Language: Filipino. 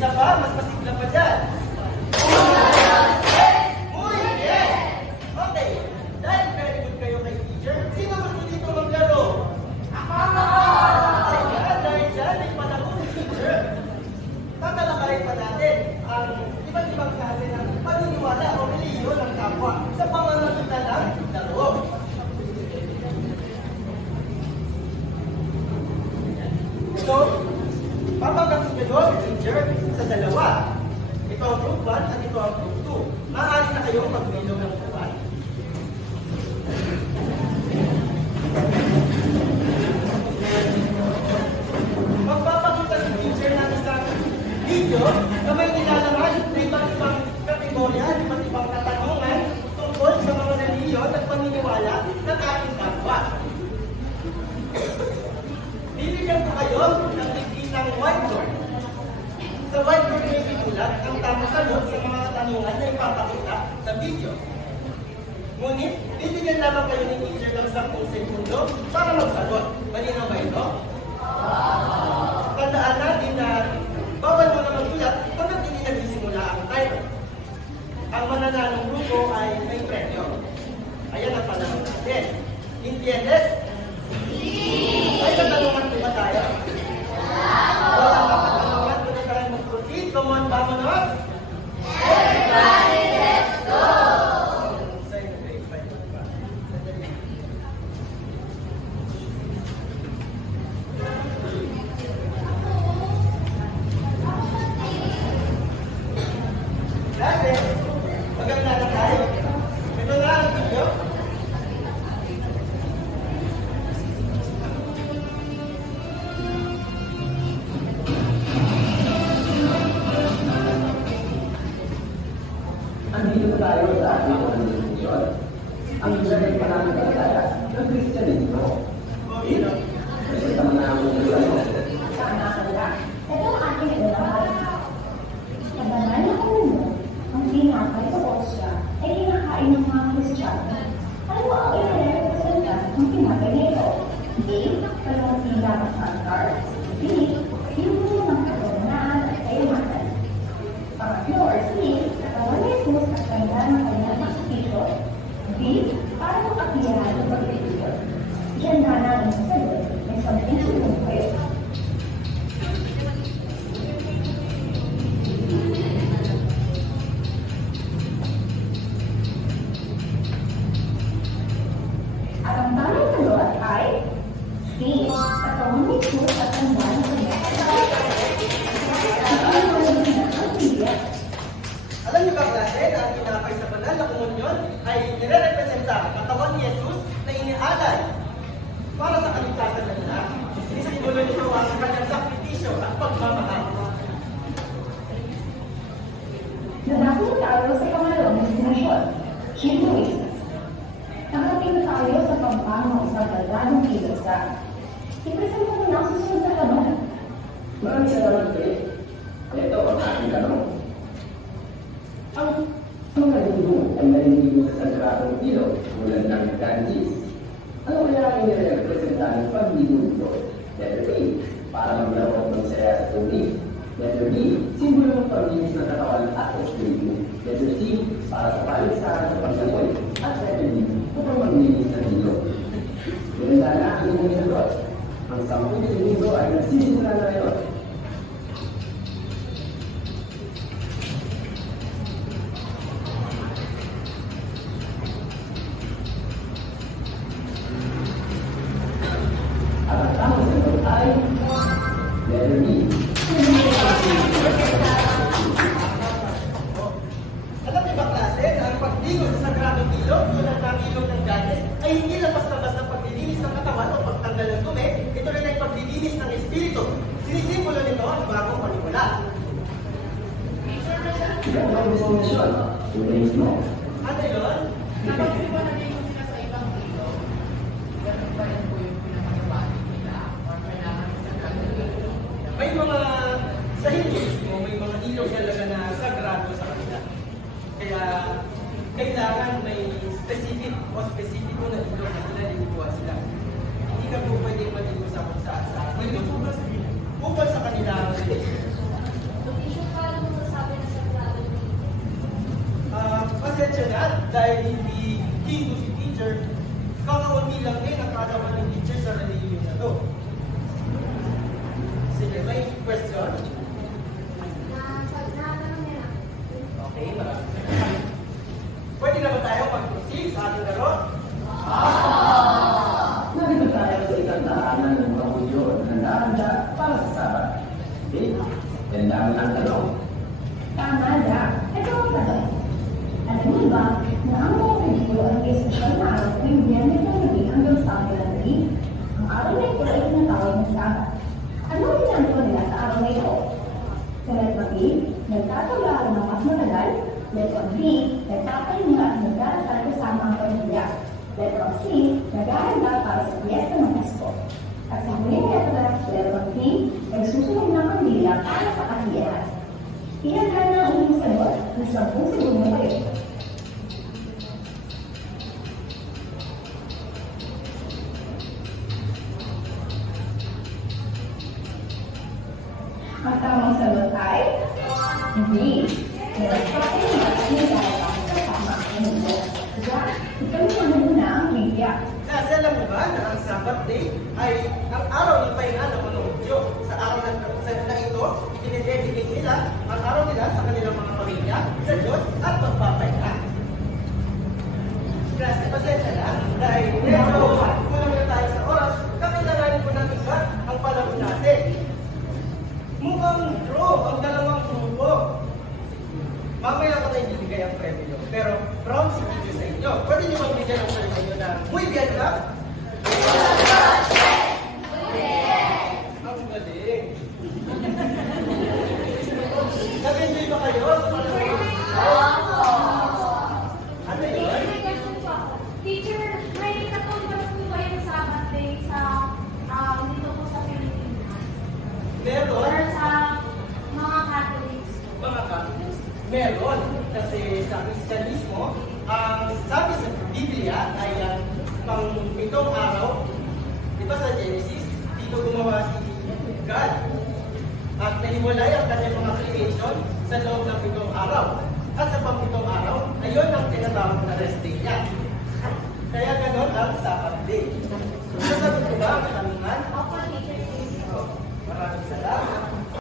Isa pa, mas masigla pa dyan. Muy bien! Okay, dahil very good kayo kay teacher, sino gusto dito maglaro? Ayan, dahil dyan, may panahon si teacher. Tatalakayin pa natin ang iba't ibang klase ng paniniwala o reliyon ng kapwa sa pamamagitan ng laro. So, papagkasin nyo doon, teacher, sa dalawa. Ito ang group 1 at ito ang group 2. Maaari na kayong magbilaw ng buwan. Magpapakita si teacher ng isang video na may nilalaman na iba't ibang kategorya, iba't ibang katanungan tungkol sa mga reliyon at paniniwala ng ating kapwa. Bibigyan ko kayo ng isang whiteboard. Sa whiteboard may isulat ang tamang sagot sa mga katanungan na ipapakita sa video. Ngunit, bibigyan lamang kayo ni teacher ng 10 segundo para magsagot. Malinaw ba ito? Tandaan natin na bawal mo na magsulat pagkat hindi nagsisimula ang timer. Ang mananalong grupo ay may premyo. Ayan ang panahon natin. ¿Entiendes? Ay, katanungan po ba tayo? Walang katanungan po na tayo mag-proceed. Come on, vámonos! Everybody, let's go! Dati, maganda na tayo. Ito na ang video. Andito tayo sa ating organisasyon. Ang Israel pananampalataya ng Kristyanismo. Kasi sa mga ulo. Sana kaya. Ito ang ating unang kabanal na kumulo, ang tinapay sa Osya ay kinakain ng mga Kristiyano. Ano ang ire-representa ng tinapay na ito? A. Kalawang ng sangkar. B. Simbolo ng kaganaan at kayamanan. Pangatlo or C. Katawan ni Jesus at ganda ng kanyang sakripisyo. B. Para makapiyahan ng pagpipigil. Diyan na namin sa sagot, may 10 segundo kayo. At ang tamang sagot ay C. Katawan ni Jesus at ganda ng kanyang Alam niyo ba klase na ang tinapay sa banal na komunyon ay nire-representa ang katawan ni Jesus na inialay para sa kaligtasan ng lahat. Sinisimbolo nito ang kanyang sakripisyo at pagmamahal. Nadating tayo sa pangalawang destinasyon, Hinduism. Nakarating na tayo sa pampang sa Galgadong Pilasa. Ipresenta mo na ang susunod na kabanat. Maraming salamat kayo. Ito ang aking tanong. Ang mga Hindu ay naliligo sa sagradong ilog tulad ng Ganges. Ano kaya ang nire-representa ng pagligo ito? Letter A, para maglaro ng saya sa tubig. Letter B, simbolo ng paglinis ng katawan at espiritu. Letter C, para sa palisahan sa pagsakoy. At letter D, upang maglinis ng ilog. Ganda na ang inyong sagot. Ang 10 segundo ay nagsisimula na ngayon. Alam niyo ba klase na ang pagdigo sa sagradong ilog tulad ng ilog ng Ganges ay hindi lang basta-basta paglilinis ng katawan o pagtanggal ng dumi, ito rin ay paglilinis ng espiritu. Sinisimbolo nito ang bagong panimula. Yan ang destinasyon. Tuloy mo. Ano yun? Napag-iba na rin yung sila sa ibang dito. Ganun pa rin po yung pinapaniwala nila or kailangan sa kanila. May mga sa Hinduismo, may mga ilog talaga na sagrado sa kanila. Kaya kailangan may specific o specifico na ilog na pinaliliguan sila. Hindi ka po pwede maligo sa kung saan. Bukod sa kanilang religion. dahil hindi Hindu si teacher, kakaunti lang din ang katawan ng teacher sa religion na to. Sige, may question? Okay, maraming salamat. Pwede na ba tayo mag-proceed sa ating laro? Narito tayo sa isang tahanan ng mga Hudyo na nahanda para sa Sabat. Okay? Ganda mo ng tanong. Tama na. Ito ang tanong. Alam niyo ba na ang mga Hudyo ay may espesyal na araw tuwing Biyernes ng gabi hanggang Sabado ng gabi? Ang araw na ito ay tinatawag na Sabat. Ano ang ginagawa nila sa araw na ito? Sa letra B, nagtataglaro ng mas matagal. Letra B, nagtatalinga at nagdarasal kasama ang pamilya. Letra C, naghahanda para sa piyesta ng Pasko. At sa huling letra D, nagsusunog ng kandila para sa kasiyahan. Ilan na ang inyong sagot ng 10 segundo kayo. Ang tamang sagot ay B. Nagpapalala at nagdarasal kasama ang pamilya. Kaya, ikaw naman muna ang trivia. Kasi alam mo ba na ang Sabbath day ay ang araw ng pahinga ng mga Hudyo. Sa araw na ito, itinededicate nila ang araw nila sa kanilang mga pamilya, sa Diyos at magpapahinga. Kasi pasensya lang dahil medyo kulang na tayo sa oras, kakilalanin ko ng iba ang panahon natin. Mukhang draw ang dalawang grupo. Mamaya ko tayo bibigay ang premyo. Pero round si video sa inyo. Pwede niyo magbigay ng premyo sa inyo na muy bien ka? Ang galing. Nag-enjoy ba kayo? Ano yun? Teacher, may katulad po ba yung Sabbath day sa dito po sa Pilipinas? Meron. Or sa mga Catholics? Mga Catholics. Meron. Kasi sa Kristyanismo, ang sabi sa Biblia ay pang-pitong araw. Di ba sa Genesis, dito gumawa si God at nahiwalay ang kanyang mga creation sa loob ng 7 araw. At sa pang-pitong araw, ayun ang tinatawag na rest day niya. Kaya ganon ang Sabbath day. Sasagot ko ba ang katanungan? Opo, teacher. Maraming salamat.